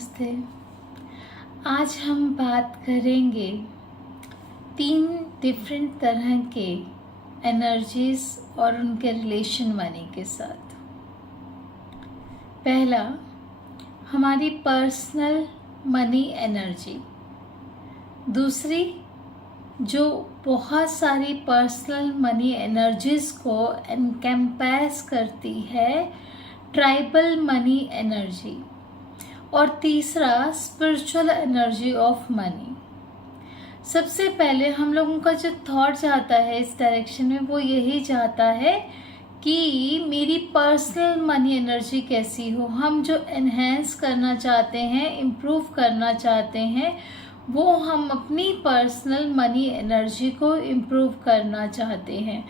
नमस्ते। आज हम बात करेंगे 3 डिफरेंट तरह के एनर्जीज और उनके रिलेशन मनी के साथ। पहला, हमारी पर्सनल मनी एनर्जी। दूसरी, जो बहुत सारी पर्सनल मनी एनर्जीज को एनकैम्पैस करती है, ट्राइबल मनी एनर्जी। और तीसरा, स्पिरिचुअल एनर्जी ऑफ मनी। सबसे पहले हम लोगों का जो थॉट जाता है इस डायरेक्शन में, वो यही जाता है कि मेरी पर्सनल मनी एनर्जी कैसी हो। हम जो एनहेंस करना चाहते हैं, इम्प्रूव करना चाहते हैं, वो हम अपनी पर्सनल मनी एनर्जी को इम्प्रूव करना चाहते हैं।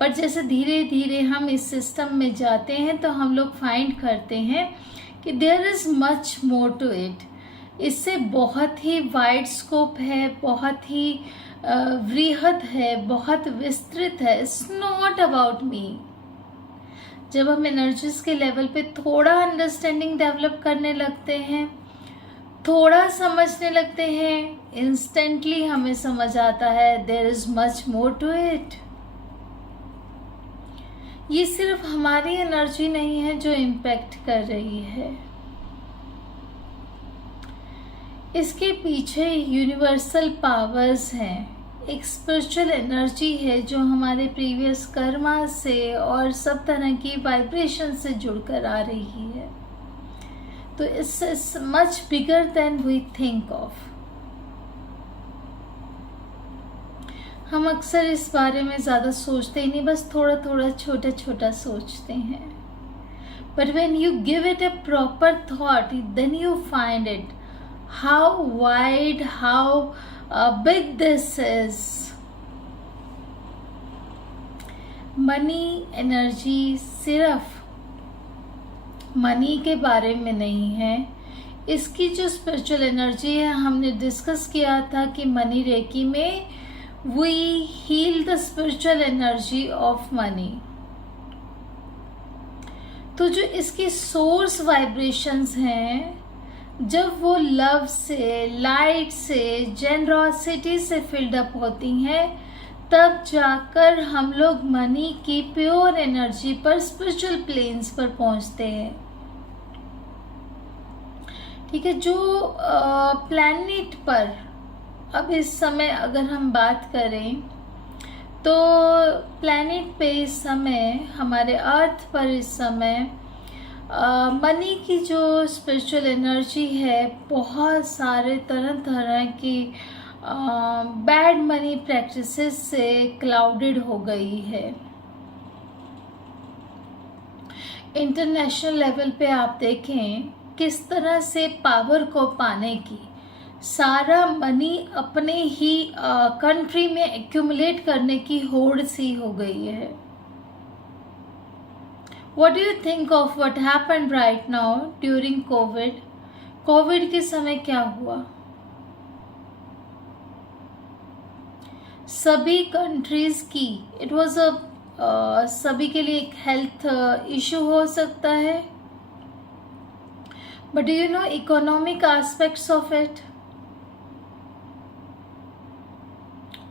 पर जैसे धीरे धीरे हम इस सिस्टम में जाते हैं तो हम लोग फाइंड करते हैं कि there is much more to it. इससे बहुत ही वाइड स्कोप है, बहुत ही वृहद है, बहुत विस्तृत है। It's not about me. जब हम एनर्जीज के लेवल पे थोड़ा अंडरस्टैंडिंग डेवलप करने लगते हैं, थोड़ा समझने लगते हैं, इंस्टेंटली हमें समझ आता है there is much more to it. ये सिर्फ हमारी एनर्जी नहीं है जो इम्पैक्ट कर रही है, इसके पीछे यूनिवर्सल पावर्स हैं। एक स्पिरिचुअल एनर्जी है जो हमारे प्रीवियस कर्मा से और सब तरह की वाइब्रेशन से जुड़कर आ रही है। तो it's much bigger than we think of. हम अक्सर इस बारे में ज़्यादा सोचते ही नहीं, बस थोड़ा थोड़ा छोटा छोटा सोचते हैं। But when you give it a proper thought, then you find it how wide, how big this is. Money energy सिर्फ मनी के बारे में नहीं है। इसकी जो स्पिरिचुअल एनर्जी है, हमने डिस्कस किया था कि मनी रेकी में we heal the spiritual energy of money। तो जो इसकी सोर्स वाइब्रेशंस हैं, जब वो लव से, लाइट से, जेनरॉसिटी से फिल्ड अप होती हैं, तब जाकर हम लोग मनी की प्योर एनर्जी पर, स्पिरिचुअल प्लेन्स पर पहुंचते हैं। ठीक है। जो प्लैनेट पर अब इस समय अगर हम बात करें तो प्लैनेट पे इस समय, हमारे अर्थ पर इस समय मनी की जो स्पिरिचुअल एनर्जी है, बहुत सारे तरह तरह की बैड मनी प्रैक्टिसेस से क्लाउडेड हो गई है। इंटरनेशनल लेवल पे आप देखें किस तरह से पावर को पाने की सारा मनी अपने ही कंट्री में एक्यूमुलेट करने की होड़ सी हो गई है। What do you think of what happened right now during COVID? Covid के समय क्या हुआ? सभी कंट्रीज की, इट वॉज सभी के लिए एक हेल्थ इशू हो सकता है, but do you know economic aspects of it?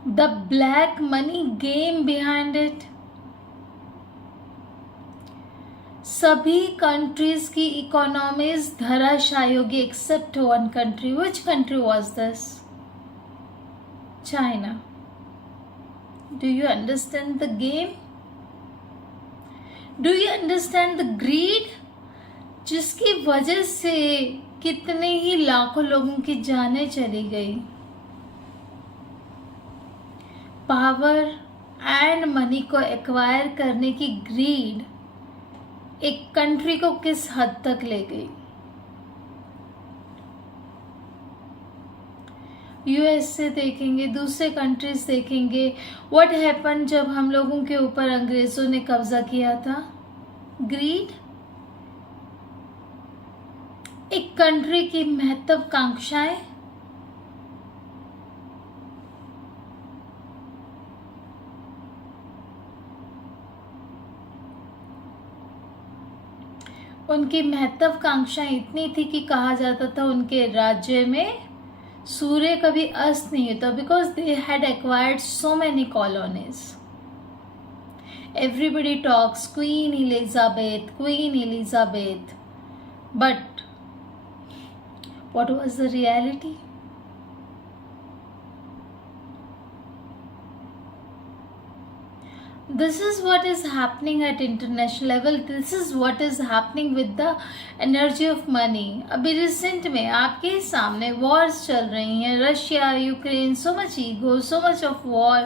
The black money game behind it। सभी कंट्रीज की इकोनॉमीज धराशायी होगी except one country. Which country was this? China. Do you understand the game? Do you understand the greed, जिसकी वजह से कितने ही लाखों लोगों की जानें चली गई? पावर एंड मनी को एक्वायर करने की ग्रीड एक कंट्री को किस हद तक ले गई? यूएस से देखेंगे, दूसरे कंट्रीज देखेंगे, व्हाट हैपन जब हम लोगों के ऊपर अंग्रेजों ने कब्जा किया था? ग्रीड। एक कंट्री की महत्वाकांक्षाएं, उनकी महत्वाकांक्षा इतनी थी कि कहा जाता था उनके राज्य में सूर्य कभी अस्त नहीं होता, because they had acquired so many colonies. Everybody talks queen Elizabeth, but what was the reality? This is what is happening at international level. This is what is happening with the energy of money. अभी recent में आपके सामने wars चल रही हैं, Russia, Ukraine, so much ego, so much of war,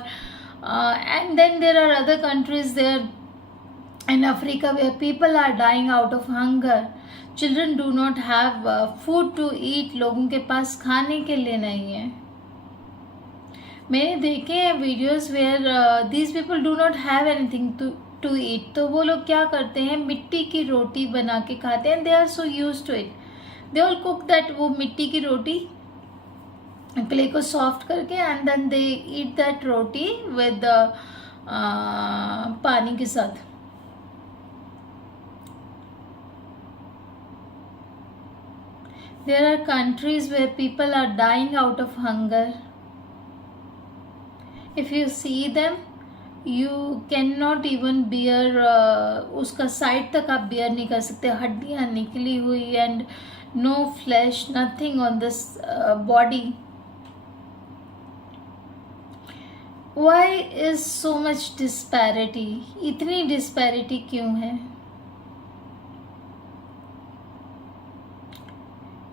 and then there are other countries there in Africa where people are dying out of hunger. Children do not have food to eat. लोगों के पास खाने के लिए नहीं है. मैंने देखे हैं videos where these people do not have anything to eat. तो वो लोग क्या करते हैं, मिट्टी की रोटी बना के खाते हैं. They are so use to it. They all cook that, वो मिट्टी की रोटी क्ले को सॉफ्ट करके, and then they eat that roti with पानी के साथ. There are countries where people are dying out of hunger. If you see them, you cannot even bear, उसका साइड तक आप bear नहीं कर सकते. हड्डियाँ निकली हुई and no flesh, nothing on this body. Why is so much disparity? इतनी disparity क्यों है?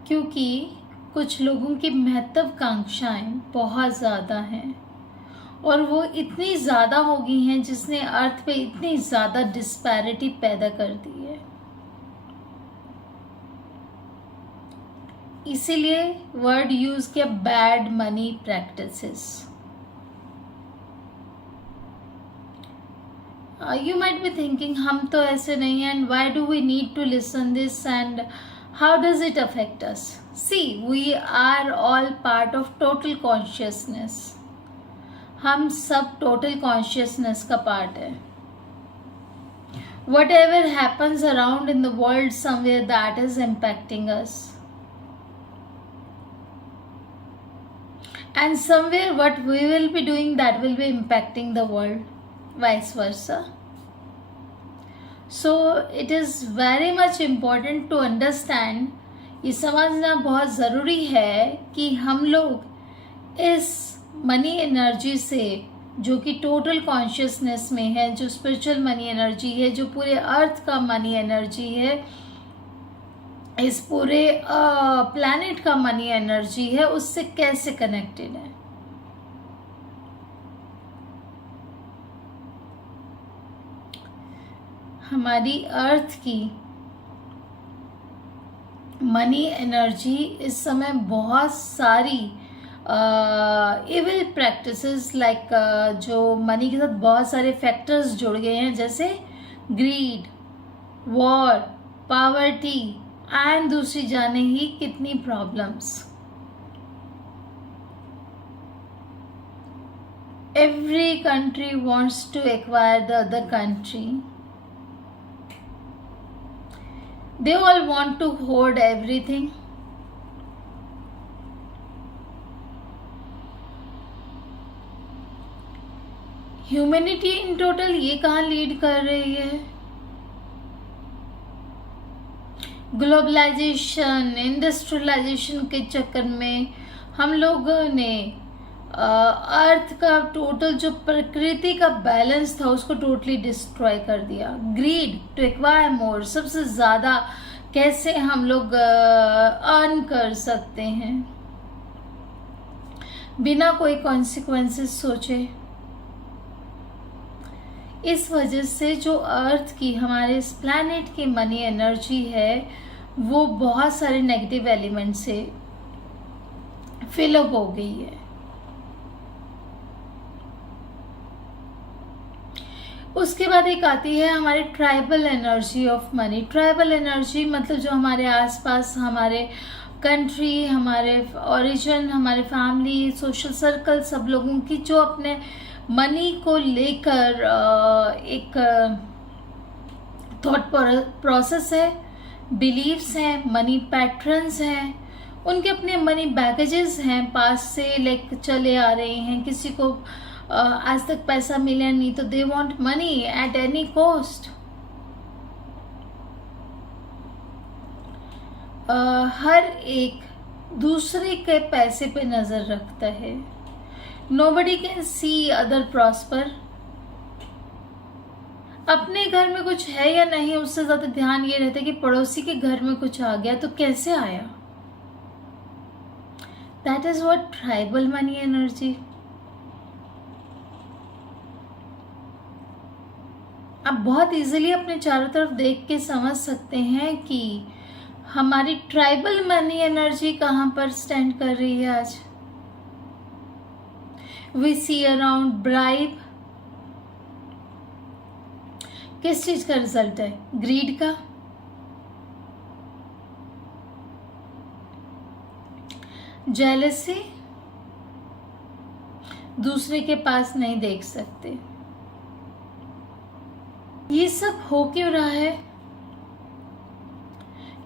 क्योंकि कुछ लोगों की महत्वाकांक्षाएं बहुत ज़्यादा हैं और वो इतनी ज़्यादा हो गई हैं जिसने अर्थ पे इतनी ज़्यादा डिस्पैरिटी पैदा कर दी है. इसीलिए वर्ड यूज किया bad money practices. You might be thinking हम तो ऐसे नहीं हैं, and why do we need to listen this, and how does it affect us? See, we are all part of total consciousness. हम सब total consciousness का part है. Whatever happens around in the world, somewhere that is impacting us. And somewhere what we will be doing, that will be impacting the world. Vice versa. So it is very much important to understand, ये समझना बहुत ज़रूरी है कि हम लोग इस money energy से, जो कि टोटल कॉन्शियसनेस में है, जो स्पिरिचुअल मनी एनर्जी है, जो पूरे अर्थ का मनी एनर्जी है, इस पूरे प्लैनेट का मनी एनर्जी है, उससे कैसे कनेक्टेड है. हमारी अर्थ की मनी एनर्जी इस समय बहुत सारी इविल प्रैक्टिसेस, लाइक जो मनी के साथ बहुत सारे फैक्टर्स जुड़ गए हैं, जैसे ग्रीड, वॉर, पॉवर्टी, एंड दूसरी जाने ही कितनी problems. Every country wants to acquire the other country. They all want to hoard everything. Humanity in total ये कहाँ लीड कर रही है? ग्लोबलाइजेशन, इंडस्ट्रियलाइजेशन के चक्कर में हम लोगों ने अर्थ का टोटल जो प्रकृति का बैलेंस था उसको टोटली डिस्ट्रॉय कर दिया. ग्रीड टू एक्वायर मोर, सबसे ज़्यादा कैसे हम लोग अर्न कर सकते हैं बिना कोई कॉन्सिक्वेंसेस सोचे. इस वजह से जो अर्थ की, हमारे इस प्लैनेट की मनी एनर्जी है वो बहुत सारे नेगेटिव एलिमेंट से फिलअप हो गई है. उसके बाद एक आती है हमारी tribal energy of money. Tribal energy मतलब जो हमारे आसपास, हमारे कंट्री, हमारे ओरिजिन, हमारे फैमिली, सोशल सर्कल, सब लोगों की जो अपने मनी को लेकर एक थॉट प्रोसेस है, बिलीव्स हैं, मनी पैटर्न्स हैं, उनके अपने मनी बैगेजेस हैं, पास से लाइक चले आ रहे हैं। किसी को आज तक पैसा मिला नहीं तो they want money at any cost. हर एक दूसरे के पैसे पे नजर रखता है। Nobody can see other prosper. अपने घर में कुछ है या नहीं उससे ज्यादा ध्यान ये रहता है कि पड़ोसी के घर में कुछ आ गया तो कैसे आया। That is what tribal money energy. आप बहुत इजीली अपने चारों तरफ देख के समझ सकते हैं कि हमारी ट्राइबल मनी एनर्जी कहां पर स्टैंड कर रही है आज। We see around bribe. किस चीज का रिजल्ट है? ग्रीड का। जेलसी, दूसरे के पास नहीं देख सकते। ये सब हो क्यों रहा है?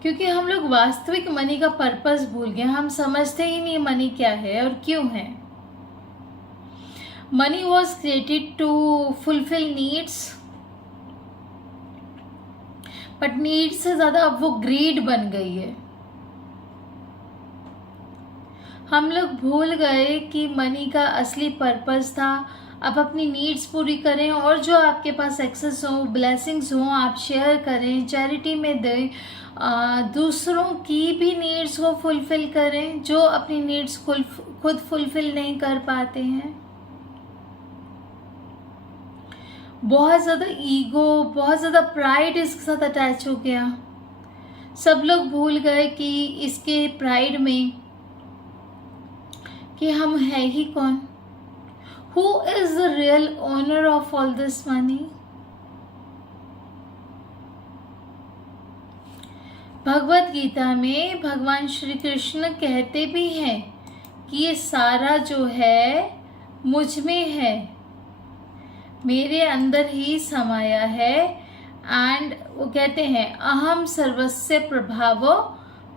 क्योंकि हम लोग वास्तविक मनी का पर्पस भूल गए। हम समझते ही नहीं मनी क्या है और क्यों है। Money was created to fulfil needs, but need से ज्यादा अब वो ग्रीड बन गई है। हम लोग भूल गए कि मनी का असली पर्पस था आप अपनी नीड्स पूरी करें और जो आपके पास एक्सेस हो, ब्लेसिंग्स हो, आप शेयर करें, चैरिटी में दें, दूसरों की भी नीड्स को फुलफिल करें जो अपनी नीड्स खुद फुलफिल नहीं कर पाते हैं। बहुत ज़्यादा ईगो, बहुत ज़्यादा प्राइड इसके साथ अटैच हो गया। सब लोग भूल गए कि इसके प्राइड में कि हम है ही कौन। Who is the real owner of all this money? Bhagavad Gita में भगवान श्री कृष्ण कहते भी हैं कि ये सारा जो है मुझ में है, मेरे अंदर ही समाया है। एंड वो कहते हैं अहम सर्वस्य प्रभावो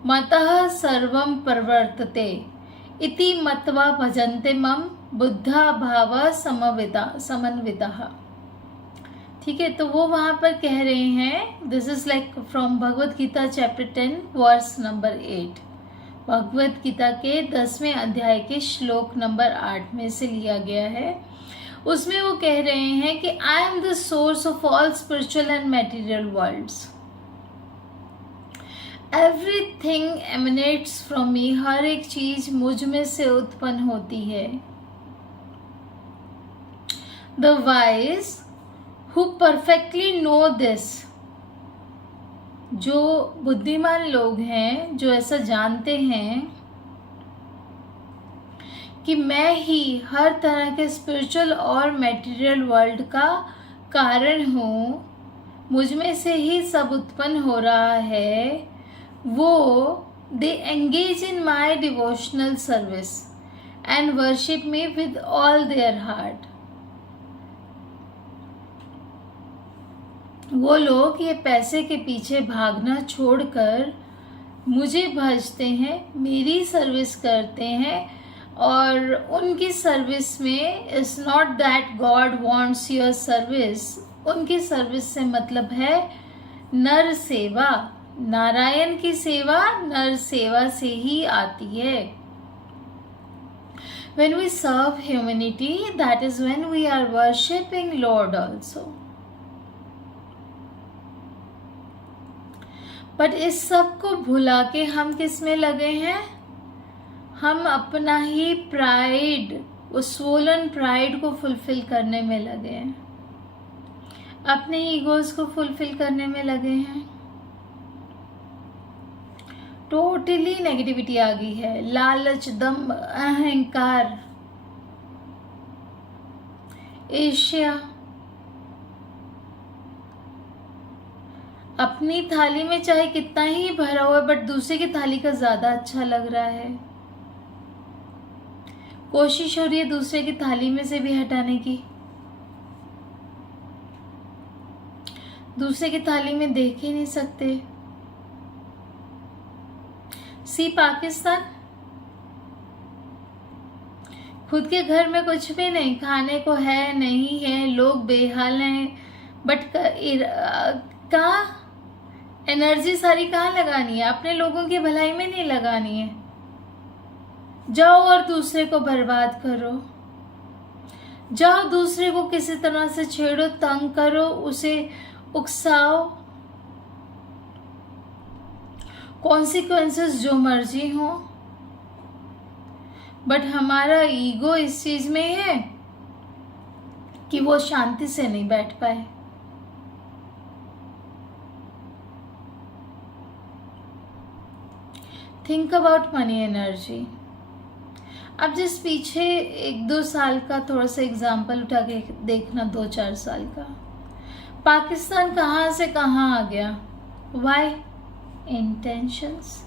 मतः सर्वम प्रवर्तते इति मत्वा भजन्ते मम बुद्धा भाव समन्वितः। ठीक है, तो वो वहां पर कह रहे हैं, this is like from Bhagavad Gita chapter 10 verse number 8। Bhagavad Gita के 10वें अध्याय के श्लोक नंबर 8 में से लिया गया है। उसमें वो कह रहे हैं कि I am the source of all spiritual and material worlds. Everything emanates from me. हर एक चीज मुझ में से उत्पन्न होती है। The wise who perfectly know this, जो बुद्धिमान लोग हैं, जो ऐसा जानते हैं कि मैं ही हर तरह के स्पिरिचुअल और मटेरियल वर्ल्ड का कारण हूँ, मुझ में से ही सब उत्पन्न हो रहा है, वो they engage in my devotional service and worship me with all their heart. वो लोग ये पैसे के पीछे भागना छोड़कर मुझे भजते हैं, मेरी सर्विस करते हैं। और उनकी सर्विस में it's not that God wants your service. उनकी सर्विस से मतलब है नर सेवा। नारायण की सेवा नर सेवा से ही आती है। When we serve humanity, that is when we are worshipping Lord also. But इस सब को भुला के हम किस में लगे हैं? हम अपना ही प्राइड, वो स्वोलन प्राइड को फुलफिल करने में लगे हैं, अपने ईगोज को फुलफिल करने में लगे हैं। टोटली नेगेटिविटी आ गई है। लालच, दंभ, अहंकार, ईर्ष्या। अपनी थाली में चाहे कितना ही भरा हुआ है बट दूसरे की थाली का ज्यादा अच्छा लग रहा है। कोशिश हो रही है दूसरे की थाली में से भी हटाने की। दूसरे की थाली में देख ही नहीं सकते। सी पाकिस्तान, खुद के घर में कुछ भी नहीं, खाने को है नहीं है, लोग बेहाल हैं, बट कहाँ एनर्जी सारी कहाँ लगानी है? अपने लोगों की भलाई में नहीं लगानी है। जाओ और दूसरे को बर्बाद करो, जाओ दूसरे को किसी तरह से छेड़ो, तंग करो, उसे उकसाओ, कॉन्सिक्वेंसेस जो मर्जी हो, बट हमारा ईगो इस चीज में है कि वो शांति से नहीं बैठ पाए। Think about money energy. अब जिस पीछे 1-2 साल का थोड़ा सा एग्जाम्पल उठा के देखना, 2-4 साल का, पाकिस्तान कहाँ से कहाँ आ गया? Why? Intentions.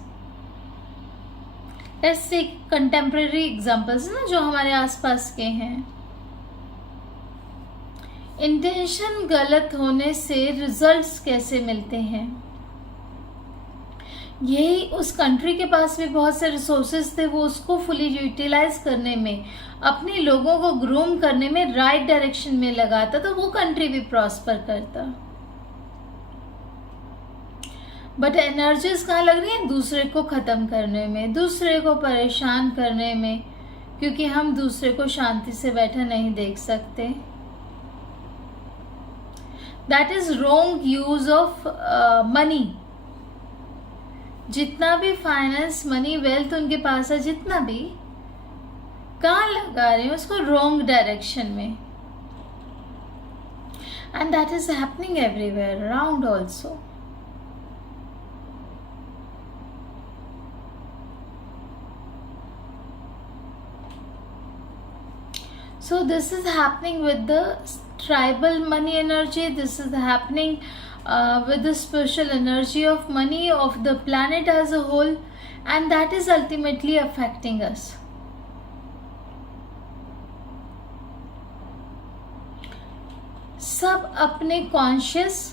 Let's take contemporary examples ना, जो हमारे आसपास के हैं। इंटेंशन गलत होने से रिजल्ट्स कैसे मिलते हैं? यही उस कंट्री के पास भी बहुत से रिसोर्सेज थे, वो उसको फुली यूटिलाइज करने में, अपने लोगों को ग्रूम करने में राइट डायरेक्शन में लगाता तो वो कंट्री भी प्रॉस्पर करता। बट एनर्जीज कहाँ लग रही है? दूसरे को खत्म करने में, दूसरे को परेशान करने में, क्योंकि हम दूसरे को शांति से बैठा नहीं देख सकते। That is wrong use of money. जितना भी फाइनेंस, मनी, वेल्थ उनके पास है, जितना भी, कहाँ लगा रहे हैं? उसको रॉन्ग डायरेक्शन में। And that is happening everywhere around also. So this is happening with the tribal money energy. This is happening with the spiritual energy of money of the planet as a whole, and that is ultimately affecting us. सब अपने conscious,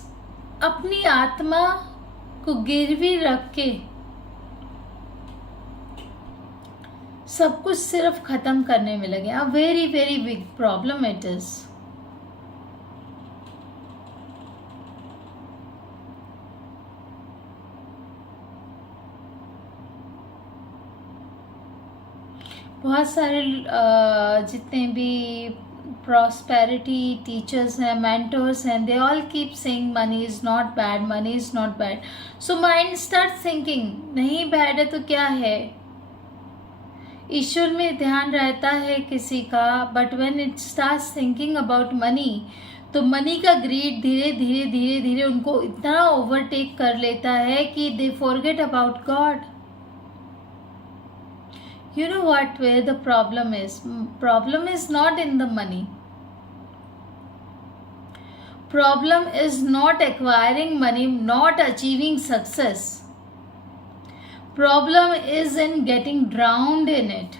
अपनी आत्मा को गिरवी रख के सब कुछ सिर्फ खत्म करने में लगे। A very very big problem it is. बहुत सारे जितने भी प्रॉस्पेरिटी टीचर्स हैं, मेंटर्स हैं, they all keep saying money is not bad, money is not bad. So mind start thinking नहीं बैड है तो क्या है? ईश्वर में ध्यान रहता है किसी का, but when it starts thinking about money, तो मनी का ग्रीड धीरे धीरे धीरे धीरे उनको इतना ओवरटेक कर लेता है कि they forget about God. You know what, where the problem is? Problem is not in the money. Problem is not acquiring money, not achieving success. Problem is in getting drowned in it.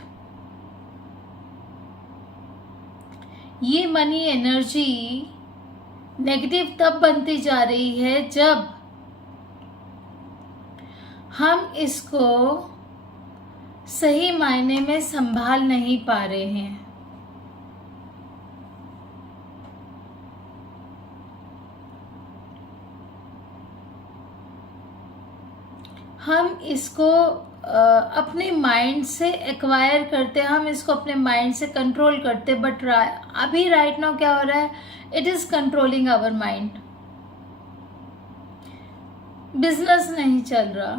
ये money energy negative तब बनती जा रही है जब हम इसको सही मायने में संभाल नहीं पा रहे हैं। हम इसको अपने माइंड से एक्वायर करते हैं, हम इसको अपने माइंड से कंट्रोल करते, बट अभी राइट नाउ क्या हो रहा है? It is controlling our mind. Business नहीं चल रहा,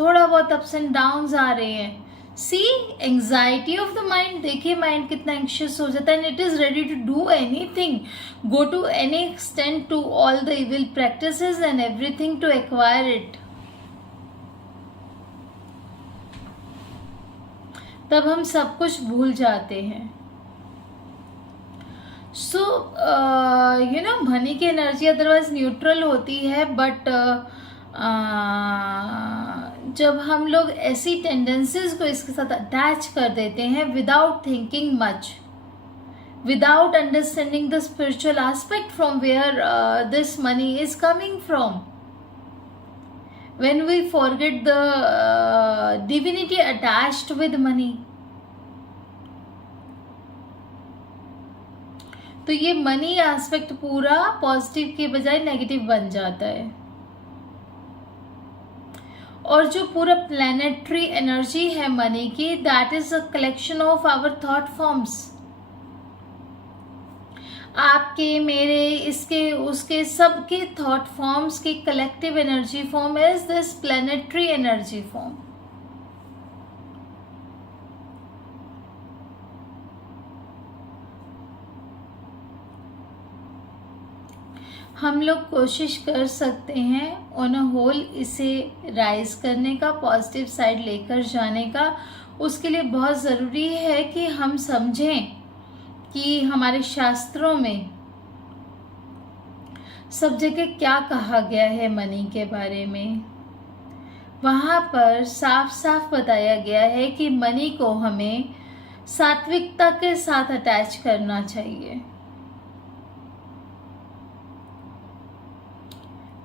थोड़ा बहुत अप्स एंड डाउन्स आ रहे हैं। See anxiety of the mind, देखिए माइंड कितना एंग्शियस हो जाता है, and it is ready to do anything, go to any extent, to all the evil practices and everything to acquire it. तब हम सब कुछ भूल जाते हैं। सो यू नो, मनी की एनर्जी अदरवाइज न्यूट्रल होती है, बट जब हम लोग ऐसी टेंडेंसीज को इसके साथ अटैच कर देते हैं without thinking much, without understanding the spiritual aspect from where this money is coming from, when we forget the divinity attached with money. तो ये मनी एस्पेक्ट पूरा पॉजिटिव के बजाय नेगेटिव बन जाता है। और जो पूरा प्लैनेटरी एनर्जी है मनी की, that is a collection of our thought forms. आपके, मेरे, इसके, उसके, सबके थॉट फॉर्म्स की collective energy form is this planetary energy form. हम लोग कोशिश कर सकते हैं ऑन अ होल इसे राइज करने का, पॉजिटिव साइड लेकर जाने का। उसके लिए बहुत ज़रूरी है कि हम समझें कि हमारे शास्त्रों में सब जगह क्या कहा गया है मनी के बारे में। वहाँ पर साफ साफ बताया गया है कि मनी को हमें सात्विकता के साथ अटैच करना चाहिए।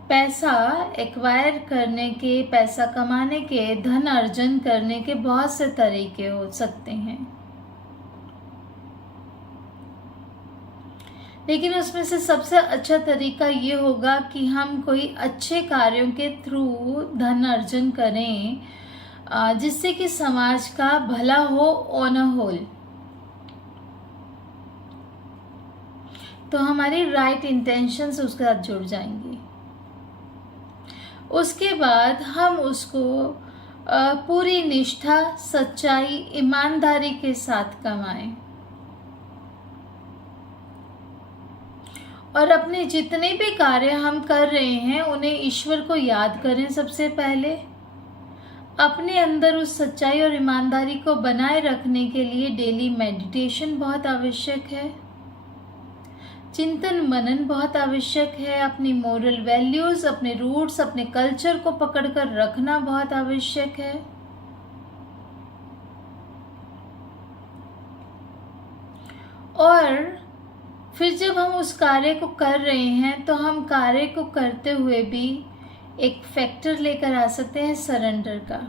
पैसा एक्वायर करने के, पैसा कमाने के, धन अर्जन करने के बहुत से तरीके हो सकते हैं, लेकिन उसमें से सबसे अच्छा तरीका ये होगा कि हम कोई अच्छे कार्यों के थ्रू धन अर्जन करें, जिससे कि समाज का भला हो ऑन अ होल। तो हमारी राइट इंटेंशंस उसके साथ जुड़ जाएंगी। उसके बाद हम उसको पूरी निष्ठा, सच्चाई, ईमानदारी के साथ कमाएं और अपने जितने भी कार्य हम कर रहे हैं उन्हें ईश्वर को याद करें। सबसे पहले अपने अंदर उस सच्चाई और ईमानदारी को बनाए रखने के लिए डेली मेडिटेशन बहुत आवश्यक है, चिंतन मनन बहुत आवश्यक है, अपनी मोरल वैल्यूज, अपने रूट्स, अपने कल्चर को पकड़कर रखना बहुत आवश्यक है। और फिर जब हम उस कार्य को कर रहे हैं तो हम कार्य को करते हुए भी एक फैक्टर लेकर आ सकते हैं सरेंडर का।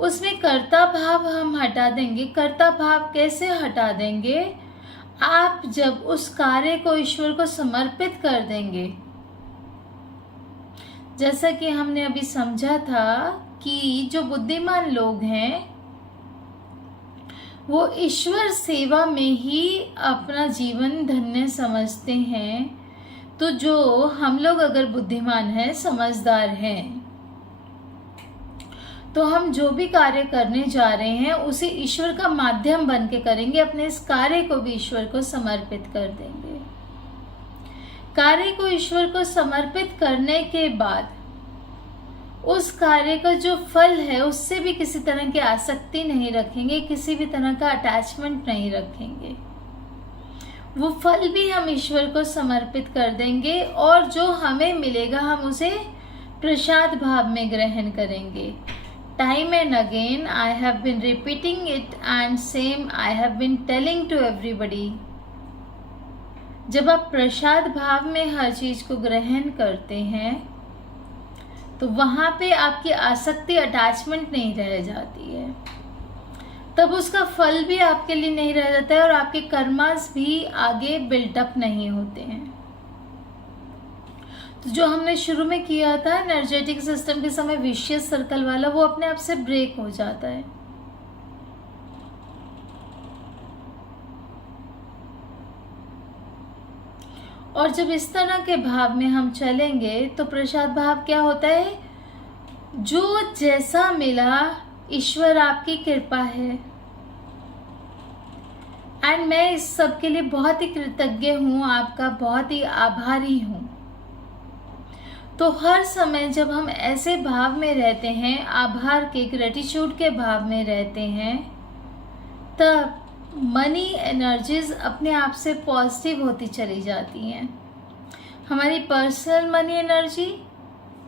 उसमें कर्ता भाव हम हटा देंगे। कर्ता भाव कैसे हटा देंगे? आप जब उस कार्य को ईश्वर को समर्पित कर देंगे, जैसा कि हमने अभी समझा था कि जो बुद्धिमान लोग हैं वो ईश्वर सेवा में ही अपना जीवन धन्य समझते हैं। तो जो हम लोग अगर बुद्धिमान हैं, समझदार हैं, तो हम जो भी कार्य करने जा रहे हैं उसे ईश्वर का माध्यम बन के करेंगे, अपने इस कार्य को भी ईश्वर को समर्पित कर देंगे। कार्य को ईश्वर को समर्पित करने के बाद उस कार्य का जो फल है उससे भी किसी तरह की आसक्ति नहीं रखेंगे, किसी भी तरह का अटैचमेंट नहीं रखेंगे। वो फल भी हम ईश्वर को समर्पित कर देंगे और जो हमें मिलेगा हम उसे प्रसाद भाव में ग्रहण करेंगे। Time and again I have been repeating it and same I have been telling to everybody। जब आप प्रसाद भाव में हर चीज को ग्रहण करते हैं तो वहां पे आपकी आसक्ति, अटैचमेंट नहीं रह जाती है, तब उसका फल भी आपके लिए नहीं रह जाता है और आपके कर्मास भी आगे बिल्टअप नहीं होते हैं। तो जो हमने शुरू में किया था एनर्जेटिक सिस्टम के समय विशियस सर्कल वाला, वो अपने आप से ब्रेक हो जाता है। और जब इस तरह के भाव में हम चलेंगे तो प्रसाद भाव क्या होता है? जो जैसा मिला ईश्वर आपकी कृपा है। एंड मैं इस सब के लिए बहुत ही कृतज्ञ हूँ, आपका बहुत ही आभारी हूँ। तो हर समय जब हम ऐसे भाव में रहते हैं, आभार के, ग्रेटिट्यूड के भाव में रहते हैं, तब मनी एनर्जीज अपने आप से पॉजिटिव होती चली जाती हैं। हमारी personal money energy,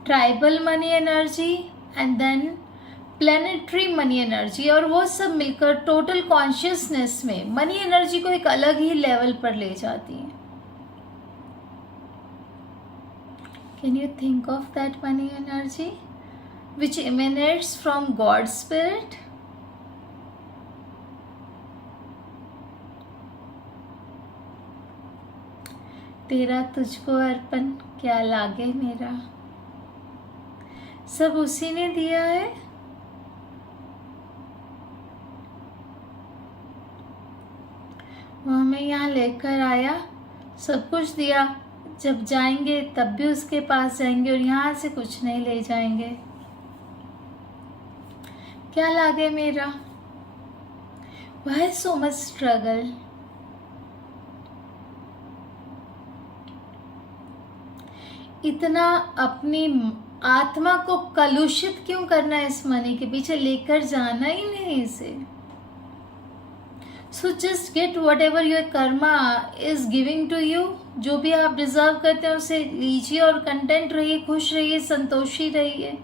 tribal money energy and then planetary money energy, और वो सब मिलकर टोटल कॉन्शियसनेस में मनी एनर्जी को एक अलग ही लेवल पर ले जाती हैं। Can you think of that money energy which emanates from God's Spirit? तेरा तुझको अर्पण क्या लागे मेरा, सब उसी ने दिया है। वो हमें यहाँ लेकर आया, सब कुछ दिया, जब जाएंगे तब भी उसके पास जाएंगे और यहाँ से कुछ नहीं ले जाएंगे। क्या लागे मेरा, वाई सो मच स्ट्रगल। इतना अपनी आत्मा को कलुषित क्यों करना है इस मनी के पीछे, लेकर जाना ही नहीं इसे। So just get whatever your karma is giving to you, जो भी आप डिजर्व करते हैं उसे लीजिए और कंटेंट रहिए, खुश रहिए, संतोषी रहिए।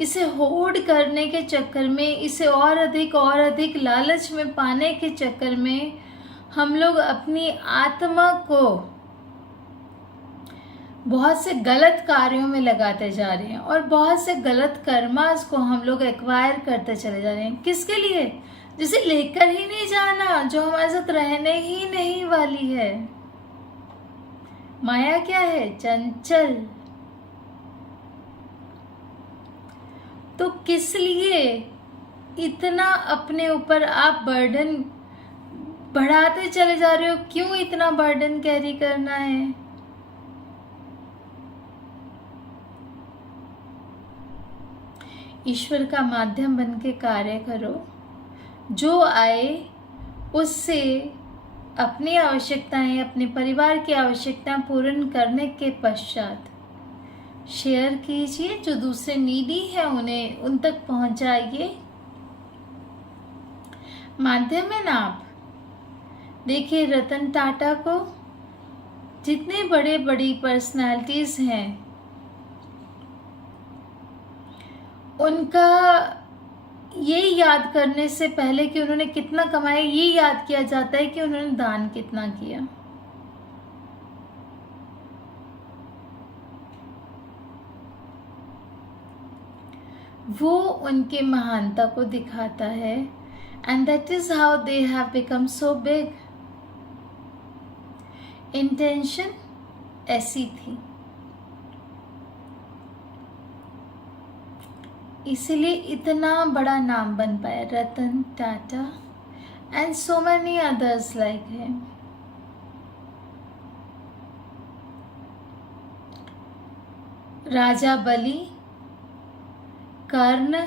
इसे होड़ करने के चक्कर में, इसे और अधिक लालच में पाने के चक्कर में हम लोग अपनी आत्मा को बहुत से गलत कार्यों में लगाते जा रहे हैं और बहुत से गलत कर्मास को हम लोग एक्वायर करते चले जा रहे हैं। किसके लिए, जिसे लेकर ही नहीं जाना, जो हमारे साथ रहने ही नहीं वाली है। माया क्या है, चंचल। तो किस लिए इतना अपने ऊपर आप बर्डन बढ़ाते चले जा रहे हो, क्यों इतना बर्डन कैरी करना है। ईश्वर का माध्यम बन के कार्य करो, जो आए उससे अपनी आवश्यकताएं, अपने परिवार की आवश्यकताएं पूर्ण करने के पश्चात शेयर कीजिए। जो दूसरे नीडी है उन्हें उन तक पहुंचाइए। माध्यम है ना आप। देखिए रतन टाटा को, जितने बड़े बड़ी पर्सनालिटीज हैं उनका ये याद करने से पहले कि उन्होंने कितना कमाया, ये याद किया जाता है कि उन्होंने दान कितना किया। वो उनके महानता को दिखाता है। And that is how they have become so big. Intention ऐसी थी, इसीलिए इतना बड़ा नाम बन पाया Ratan Tata and so many others like him. Raja Bali, Karna,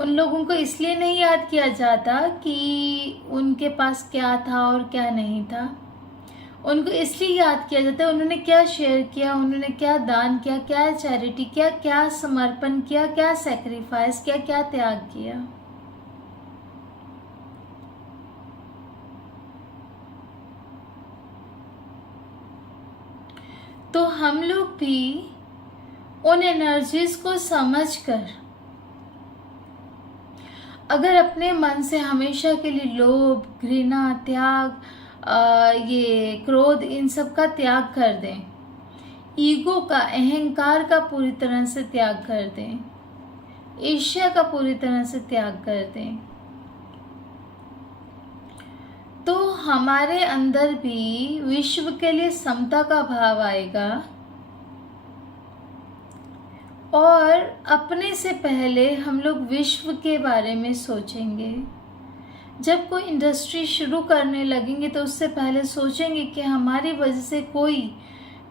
उन लोगों को इसलिए नहीं याद किया जाता कि उनके पास क्या था और क्या नहीं था। उनको इसलिए याद किया जाता है उन्होंने क्या शेयर किया, उन्होंने क्या दान किया, क्या चैरिटी किया, क्या समर्पण किया, क्या सैक्रिफाइस किया, क्या त्याग किया। तो हम लोग भी उन एनर्जीज को समझकर अगर अपने मन से हमेशा के लिए लोभ, घृणा, त्याग, ये क्रोध, इन सब का त्याग कर दें, ईगो का, अहंकार का पूरी तरह से त्याग कर दें, ईर्ष्या का पूरी तरह से त्याग कर दें, तो हमारे अंदर भी विश्व के लिए समता का भाव आएगा और अपने से पहले हम लोग विश्व के बारे में सोचेंगे। जब कोई इंडस्ट्री शुरू करने लगेंगे तो उससे पहले सोचेंगे कि हमारी वजह से कोई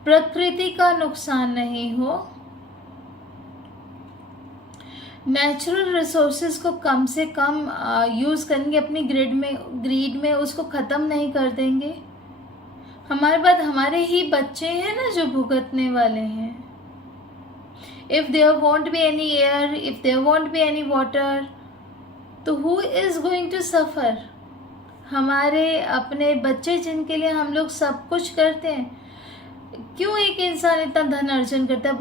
प्रकृति का नुकसान नहीं हो। नेचुरल रिसोर्सेज को कम से कम यूज़ करेंगे, अपनी ग्रीड में उसको ख़त्म नहीं कर देंगे। हमारे बाद हमारे ही बच्चे हैं ना जो भुगतने वाले हैं। If there won't be any air, if there won't be any water, तो who is going to suffer? हमारे अपने बच्चे जिनके लिए हम लोग सब कुछ करते हैं। क्यों एक इंसान इतना धन अर्जन करता है,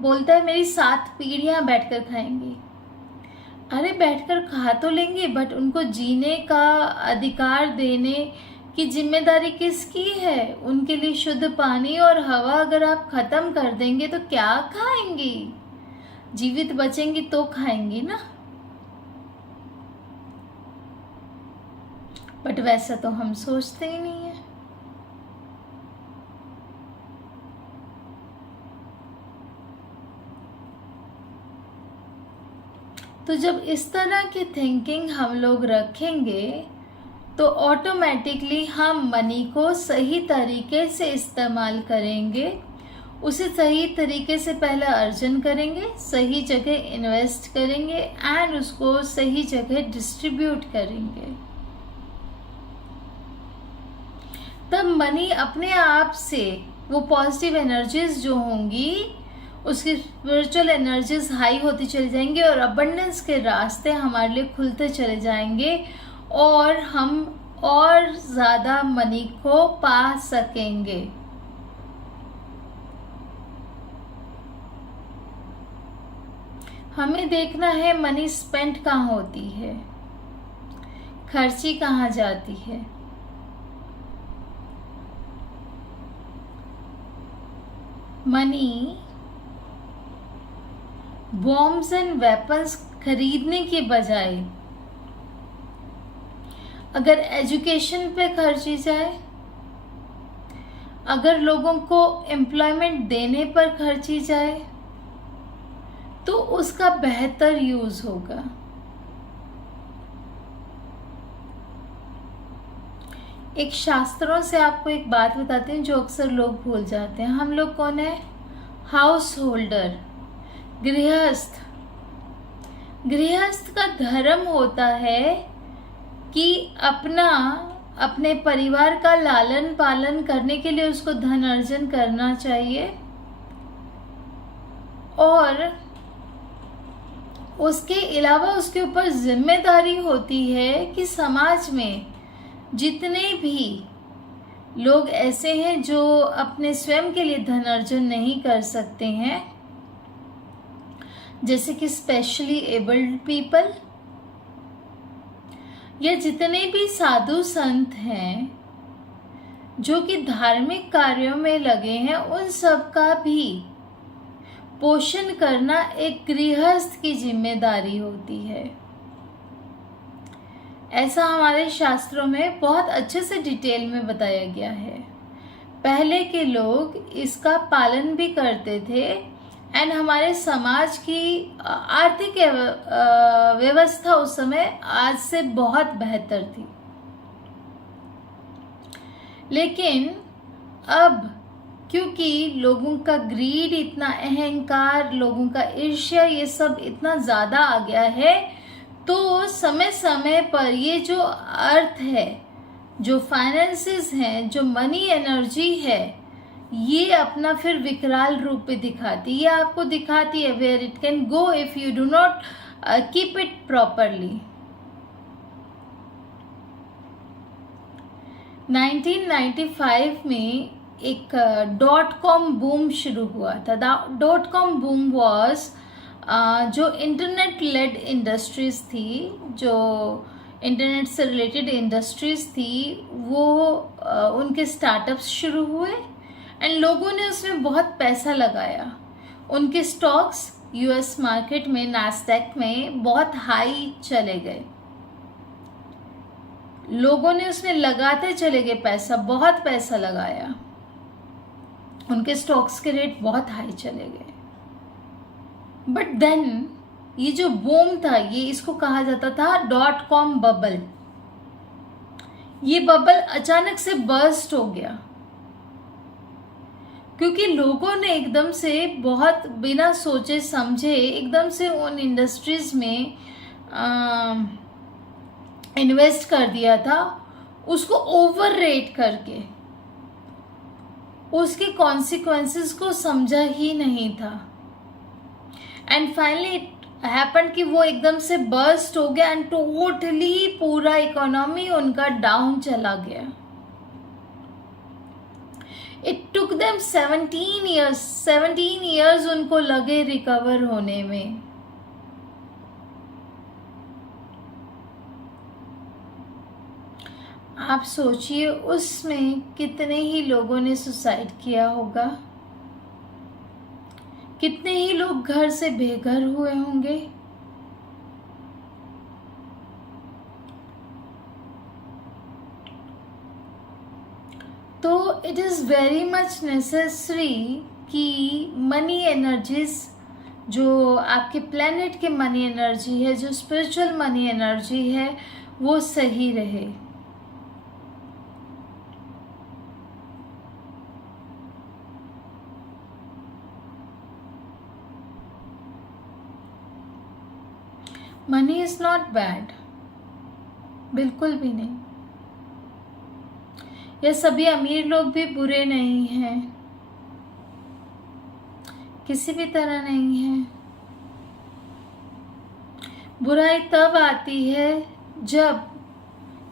बोलता है मेरी 7 पीढ़ियां बैठकर खाएंगी। अरे बैठकर खा तो लेंगे, बट उनको जीने का अधिकार देने कि जिम्मेदारी किसकी है। उनके लिए शुद्ध पानी और हवा अगर आप खत्म कर देंगे तो क्या खाएंगी? जीवित बचेंगी तो खाएंगी ना। बट वैसा तो हम सोचते ही नहीं है। तो जब इस तरह की थिंकिंग हम लोग रखेंगे तो ऑटोमेटिकली हम मनी को सही तरीके से इस्तेमाल करेंगे, उसे सही तरीके से पहले अर्जन करेंगे, सही जगह इन्वेस्ट करेंगे एंड उसको सही जगह डिस्ट्रीब्यूट करेंगे। तब मनी अपने आप से वो पॉजिटिव एनर्जीज जो होंगी उसकी स्पिरिचुअल एनर्जीज हाई होती चली जाएंगी और अबंडेंस के रास्ते हमारे लिए खुलते चले जाएंगे और हम और ज़्यादा मनी को पा सकेंगे। हमें देखना है मनी स्पेंड कहाँ होती है, खर्ची कहाँ जाती है। मनी बॉम्ब्स एंड वेपन्स खरीदने के बजाय अगर एजुकेशन पे खर्ची जाए, अगर लोगों को एम्प्लॉयमेंट देने पर खर्ची जाए तो उसका बेहतर यूज होगा। एक शास्त्रों से आपको एक बात बताती हूँ जो अक्सर लोग भूल जाते हैं। हम लोग कौन है? हाउस होल्डर, गृहस्थ। गृहस्थ का धर्म होता है कि अपने परिवार का लालन पालन करने के लिए उसको धन अर्जन करना चाहिए और उसके अलावा उसके ऊपर जिम्मेदारी होती है कि समाज में जितने भी लोग ऐसे हैं जो अपने स्वयं के लिए धन अर्जन नहीं कर सकते हैं, जैसे कि स्पेशली एबल्ड पीपल या जितने भी साधु संत हैं जो कि धार्मिक कार्यों में लगे हैं, उन सब का भी पोषण करना एक गृहस्थ की जिम्मेदारी होती है। ऐसा हमारे शास्त्रों में बहुत अच्छे से डिटेल में बताया गया है। पहले के लोग इसका पालन भी करते थे एंड हमारे समाज की आर्थिक व्यवस्था उस समय आज से बहुत बेहतर थी। लेकिन अब क्योंकि लोगों का ग्रीड इतना, अहंकार, लोगों का ईर्ष्या, ये सब इतना ज़्यादा आ गया है, तो समय समय पर ये जो अर्थ है, जो फाइनेंसेस हैं, जो मनी एनर्जी है, ये अपना फिर विकराल रूप पे दिखाती है। ये आपको दिखाती है where it can go if you do not keep it properly. 1995 में एक .com बूम शुरू हुआ था। .com बूम वॉज जो इंटरनेट लेड इंडस्ट्रीज थी, जो इंटरनेट से रिलेटेड इंडस्ट्रीज थी, वो उनके स्टार्टअप्स शुरू हुए एंड लोगों ने उसमें बहुत पैसा लगाया। उनके स्टॉक्स यूएस मार्केट में, नास्डैक में बहुत हाई चले गए। लोगों ने उसमें लगाते चले गए पैसा, बहुत पैसा लगाया, उनके स्टॉक्स के रेट बहुत हाई चले गए। बट देन ये जो बूम था, ये इसको कहा जाता था .com बबल। ये बबल अचानक से बर्स्ट हो गया क्योंकि लोगों ने एकदम से, बहुत बिना सोचे समझे, एकदम से उन इंडस्ट्रीज में इन्वेस्ट कर दिया था, उसको ओवर रेट करके। उसके कॉन्सिक्वेंसेस को समझा ही नहीं था एंड फाइनली इट हैपेंड कि वो एकदम से बर्स्ट हो गया एंड टोटली पूरा इकोनॉमी उनका डाउन चला गया। इट टुक देम 17 years उनको लगे रिकवर होने में। आप सोचिए उसमें कितने ही लोगों ने सुसाइड किया होगा, कितने ही लोग घर से बेघर हुए होंगे। तो it is very much necessary कि मनी एनर्जीज, जो आपके प्लेनेट के मनी एनर्जी है, जो स्पिरिचुअल मनी एनर्जी है, वो सही रहे। मनी इज नॉट बैड, बिल्कुल भी नहीं। ये सभी अमीर लोग भी बुरे नहीं हैं, किसी भी तरह नहीं है। बुराई तब आती है जब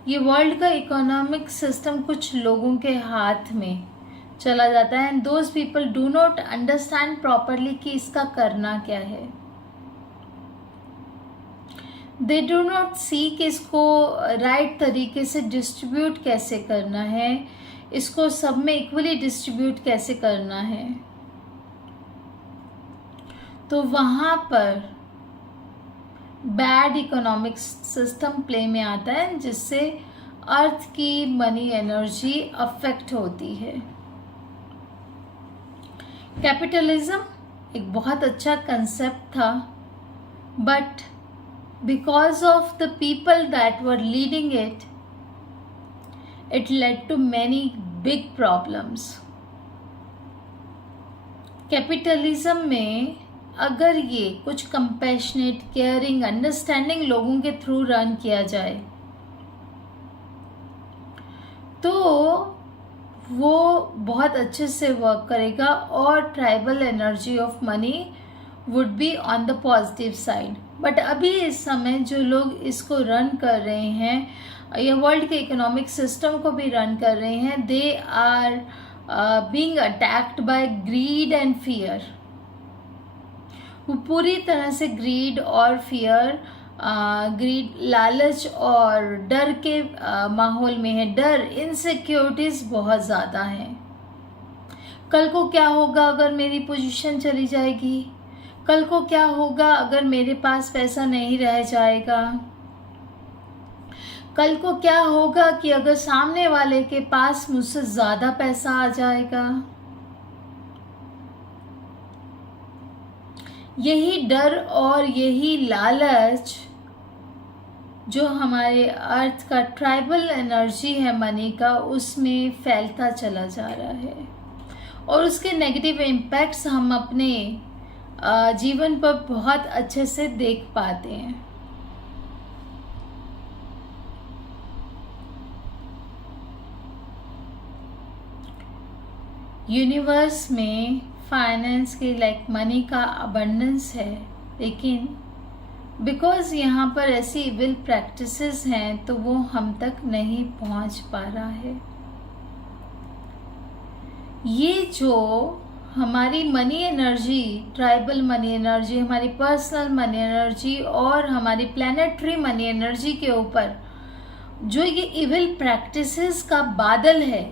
ये वर्ल्ड का इकोनॉमिक सिस्टम कुछ लोगों के हाथ में चला जाता है and those people do not understand properly कि इसका करना क्या है। दे डू नॉट सी कि इसको राइट तरीके से डिस्ट्रीब्यूट कैसे करना है, इसको सब में इक्वली डिस्ट्रीब्यूट कैसे करना है। तो वहाँ पर बैड इकोनॉमिक सिस्टम प्ले में आता है, जिससे अर्थ की मनी एनर्जी अफेक्ट होती है। कैपिटलिज्म एक बहुत अच्छा कंसेप्ट था, but because of the people that were leading it, it led to many big problems. Capitalism में अगर ये कुछ कंपैशनेट, केयरिंग, अंडरस्टैंडिंग लोगों के थ्रू रन किया जाए तो वो बहुत अच्छे से वर्क करेगा और tribal energy of money would be on the positive side. But अभी इस समय जो लोग इसको रन कर रहे हैं या वर्ल्ड के इकोनॉमिक सिस्टम को भी रन कर रहे हैं, they are being attacked by greed and fear. वो पूरी तरह से ग्रीड और फियर, ग्रीड, लालच और डर के माहौल में है। डर, इनसिक्योरिटीज बहुत ज़्यादा हैं। कल को क्या होगा अगर मेरी पोजीशन चली जाएगी, कल को क्या होगा अगर मेरे पास पैसा नहीं रह जाएगा, कल को क्या होगा कि अगर सामने वाले के पास मुझसे ज़्यादा पैसा आ जाएगा। यही डर और यही लालच जो हमारे अर्थ का ट्राइबल एनर्जी है मनी का, उसमें फैलता चला जा रहा है और उसके नेगेटिव इम्पैक्ट्स हम अपने जीवन पर बहुत अच्छे से देख पाते हैं। यूनिवर्स में फाइनेंस के मनी का अबंडेंस है, लेकिन बिकॉज यहाँ पर ऐसी इविल प्रैक्टिसेस हैं तो वो हम तक नहीं पहुँच पा रहा है। ये जो हमारी money energy, tribal money energy, हमारी पर्सनल मनी एनर्जी और हमारी प्लैनेटरी मनी एनर्जी के ऊपर जो ये इविल प्रैक्टिसेस का बादल है,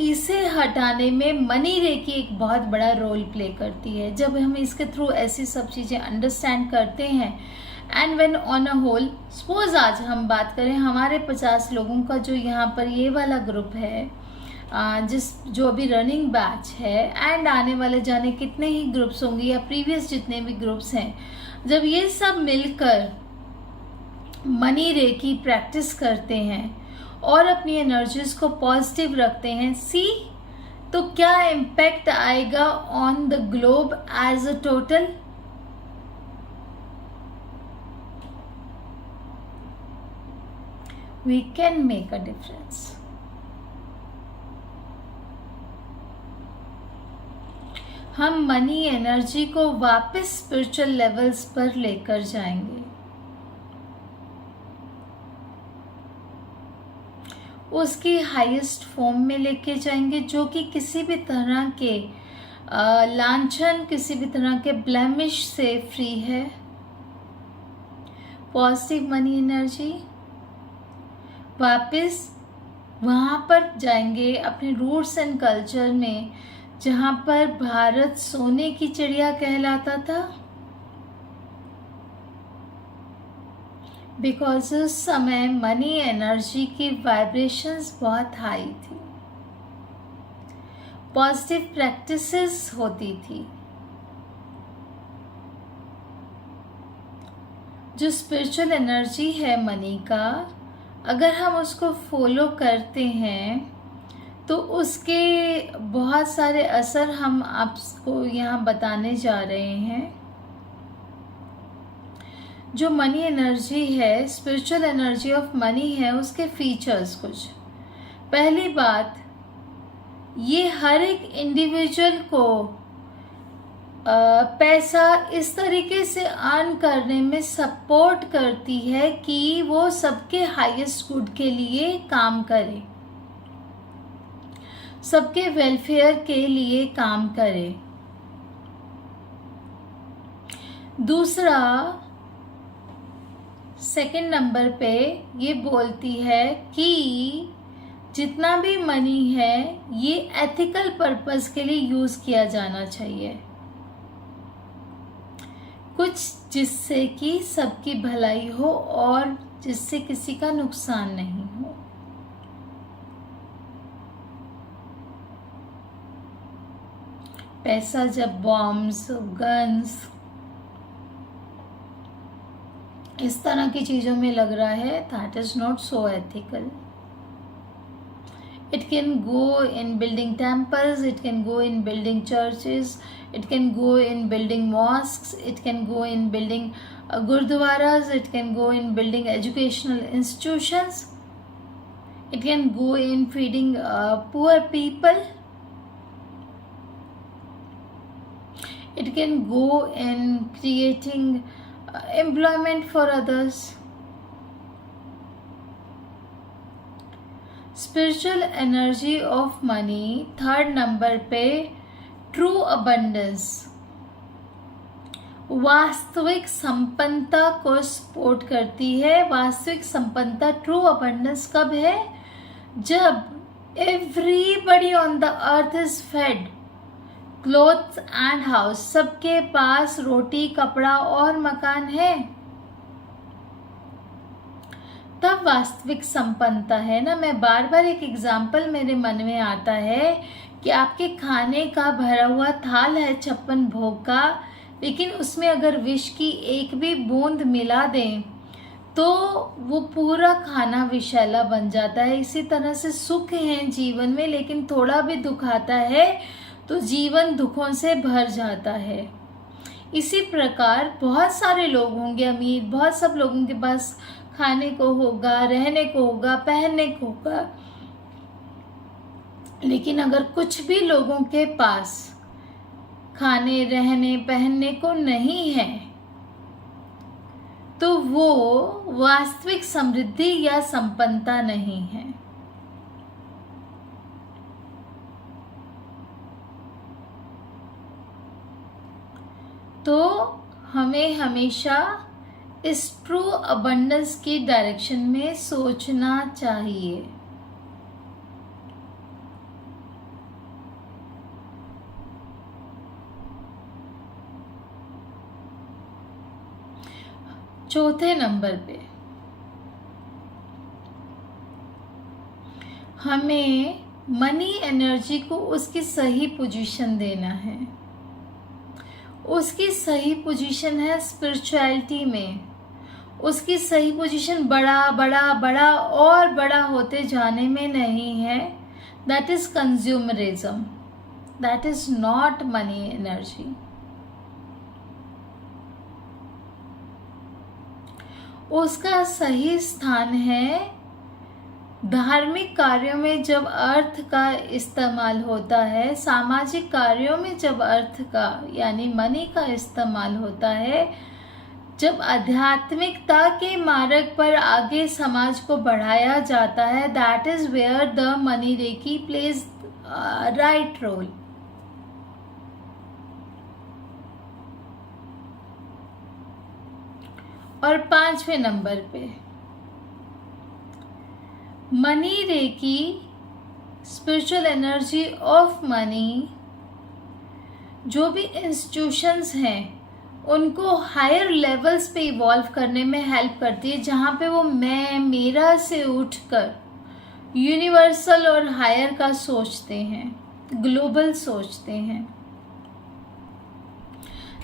इसे हटाने में मनी रे की एक बहुत बड़ा रोल प्ले करती है। जब हम इसके थ्रू ऐसी सब चीज़ें अंडरस्टैंड करते हैं and when on a whole, suppose आज हम बात करें हमारे 50 लोगों का जो यहाँ पर ये वाला ग्रुप है, जो अभी रनिंग बैच है, एंड आने वाले जाने कितने ही ग्रुप्स होंगे या प्रीवियस जितने भी ग्रुप्स हैं, जब ये सब मिलकर मनी रे की प्रैक्टिस करते हैं और अपनी एनर्जीज को पॉजिटिव रखते हैं, सी तो क्या इम्पैक्ट आएगा on the globe as a total. We can make a difference. हम मनी एनर्जी को वापस स्पिरिचुअल लेवल्स पर लेकर जाएंगे, उसकी हाईएस्ट फॉर्म में लेके जाएंगे, जो कि किसी भी तरह के लांछन, किसी भी तरह के ब्लेमिश से फ्री है। पॉजिटिव मनी एनर्जी वापस वहाँ पर जाएंगे अपने रूट्स एंड कल्चर में, जहाँ पर भारत सोने की चिड़िया कहलाता था, बिकॉज उस समय मनी एनर्जी की वाइब्रेशंस बहुत हाई थी, पॉजिटिव प्रैक्टिसेस होती थी। जो स्पिरिचुअल एनर्जी है मनी का, अगर हम उसको फॉलो करते हैं तो उसके बहुत सारे असर हम आपको यहाँ बताने जा रहे हैं। जो मनी एनर्जी है, स्पिरिचुअल एनर्जी ऑफ मनी है, उसके फीचर्स कुछ। पहली बात, ये हर एक इंडिविजुअल को पैसा इस तरीके से अर्न करने में सपोर्ट करती है कि वो सबके हाईएस्ट गुड के लिए काम करे, सबके वेलफेयर के लिए काम करे। दूसरा, सेकंड नंबर पे ये बोलती है कि जितना भी मनी है ये एथिकल पर्पस के लिए यूज किया जाना चाहिए, कुछ जिससे कि सबकी भलाई हो और जिससे किसी का नुकसान नहीं हो। पैसा जब बॉम्ब्स, गन्स, इस तरह की चीजों में लग रहा है, that is not so ethical. It can go in building temples, it can go in building churches, it can go in building mosques, it can go in building gurdwaras, it can go in building educational institutions, it can go in feeding poor people, it can go in creating employment for others. Spiritual energy of money third number पे true abundance, वास्तविक संपन्नता को support करती है। वास्तविक संपन्नता, true abundance कब है? जब everybody on the earth is fed, clothes and house, सबके पास रोटी, कपड़ा और मकान है, तब वास्तविक संपन्नता है ना। मैं बार बार एक एग्जाम्पल मेरे मन में आता है कि आपके खाने का भरा हुआ थाल है 56 भोग का, लेकिन उसमें अगर विष की एक भी बूंद मिला दें तो वो पूरा खाना विषैला बन जाता है। इसी तरह से सुख है जीवन में, लेकिन थोड़ा भी दुख आता है तो जीवन दुखों से भर जाता है। इसी प्रकार बहुत सारे लोग होंगे अमीर, बहुत सब लोगों के पास खाने को होगा, रहने को होगा, पहनने को होगा, लेकिन अगर कुछ भी लोगों के पास खाने, रहने, पहनने को नहीं है तो वो वास्तविक समृद्धि या संपन्नता नहीं है। तो हमें हमेशा इस ट्रू अबंडेंस की डायरेक्शन में सोचना चाहिए। चौथे नंबर पे हमें मनी एनर्जी को उसकी सही पोजीशन देना है। उसकी सही पोजीशन है स्पिरिचुअलिटी में, उसकी सही पोजीशन बड़ा बड़ा बड़ा और बड़ा होते जाने में नहीं है। That is consumerism, that is not money energy. उसका सही स्थान है धार्मिक कार्यों में जब अर्थ का इस्तेमाल होता है, सामाजिक कार्यों में जब अर्थ का यानी मनी का इस्तेमाल होता है, जब आध्यात्मिकता के मार्ग पर आगे समाज को बढ़ाया जाता है, that is where the money reiki plays right role. और 5वें नंबर पे money reiki, spiritual energy of money, जो भी इंस्टीट्यूशंस हैं उनको हायर लेवल्स पे इवॉल्व करने में हेल्प करती है, जहाँ पे वो मैं मेरा से उठकर यूनिवर्सल और हायर का सोचते हैं, ग्लोबल सोचते हैं,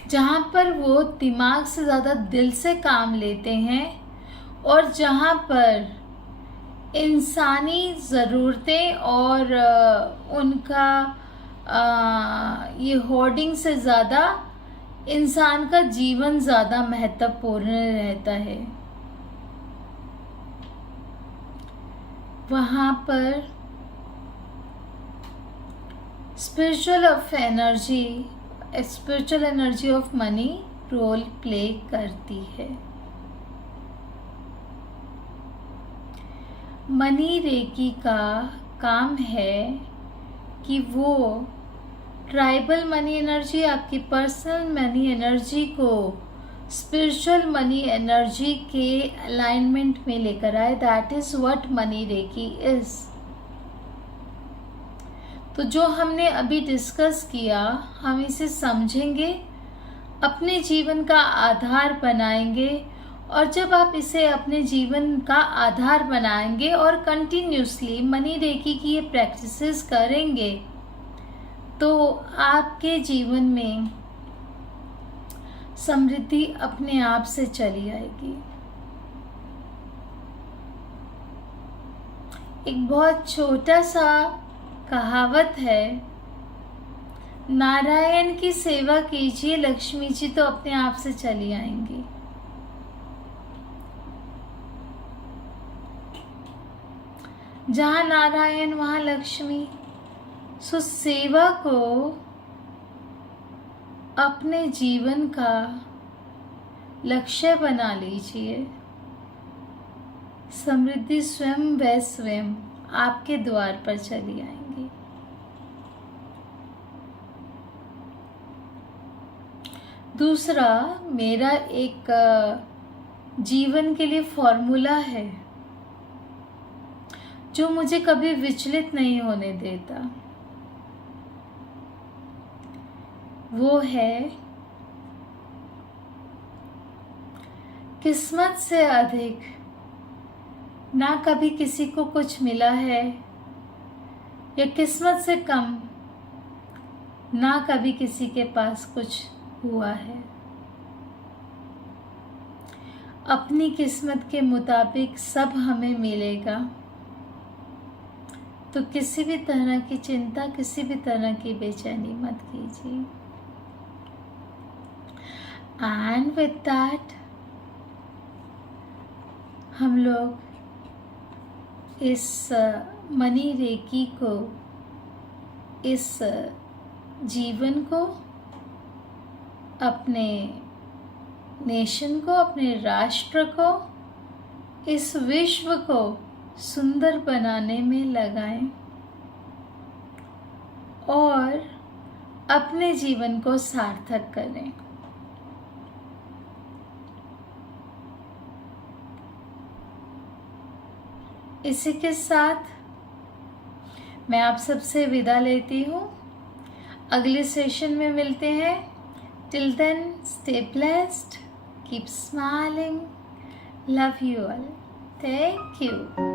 जहाँ पर वो दिमाग से ज़्यादा दिल से काम लेते हैं और जहाँ पर इंसानी ज़रूरतें और उनका ये होर्डिंग से ज़्यादा इंसान का जीवन ज़्यादा महत्वपूर्ण रहता है। वहाँ पर spiritual energy of money role play करती है। मनी रेकी का काम है कि वो ट्राइबल मनी एनर्जी, आपकी पर्सनल मनी एनर्जी को स्पिरिचुअल मनी एनर्जी के अलाइनमेंट में लेकर आए। That is what money reiki is. तो जो हमने अभी डिस्कस किया, हम इसे समझेंगे, अपने जीवन का आधार बनाएंगे, और जब आप इसे अपने जीवन का आधार बनाएंगे और कंटिन्यूसली मनी रेकी की ये प्रैक्टिसेस करेंगे, तो आपके जीवन में समृद्धि अपने आप से चली आएगी। एक बहुत छोटा सा कहावत है, नारायण की सेवा कीजिए, लक्ष्मी जी तो अपने आप से चली आएंगी। जहाँ नारायण वहाँ लक्ष्मी। सो सेवा को अपने जीवन का लक्ष्य बना लीजिए। समृद्धि स्वयं व स्वयं आपके द्वार पर चली आएंगी। दूसरा, मेरा एक जीवन के लिए फॉर्मूला है जो मुझे कभी विचलित नहीं होने देता। वो है, किस्मत से अधिक ना कभी किसी को कुछ मिला है, या किस्मत से कम ना कभी किसी के पास कुछ हुआ है। अपनी किस्मत के मुताबिक सब हमें मिलेगा, तो किसी भी तरह की चिंता, किसी भी तरह की बेचैनी मत कीजिए। एंड विद दैट हम लोग इस मनी रेकी को, इस जीवन को, अपने नेशन को, अपने राष्ट्र को, इस विश्व को सुंदर बनाने में लगाएं और अपने जीवन को सार्थक करें। इसी के साथ मैं आप सबसे विदा लेती हूँ। अगले सेशन में मिलते हैं। Till then, stay blessed, keep smiling, love you all, thank you.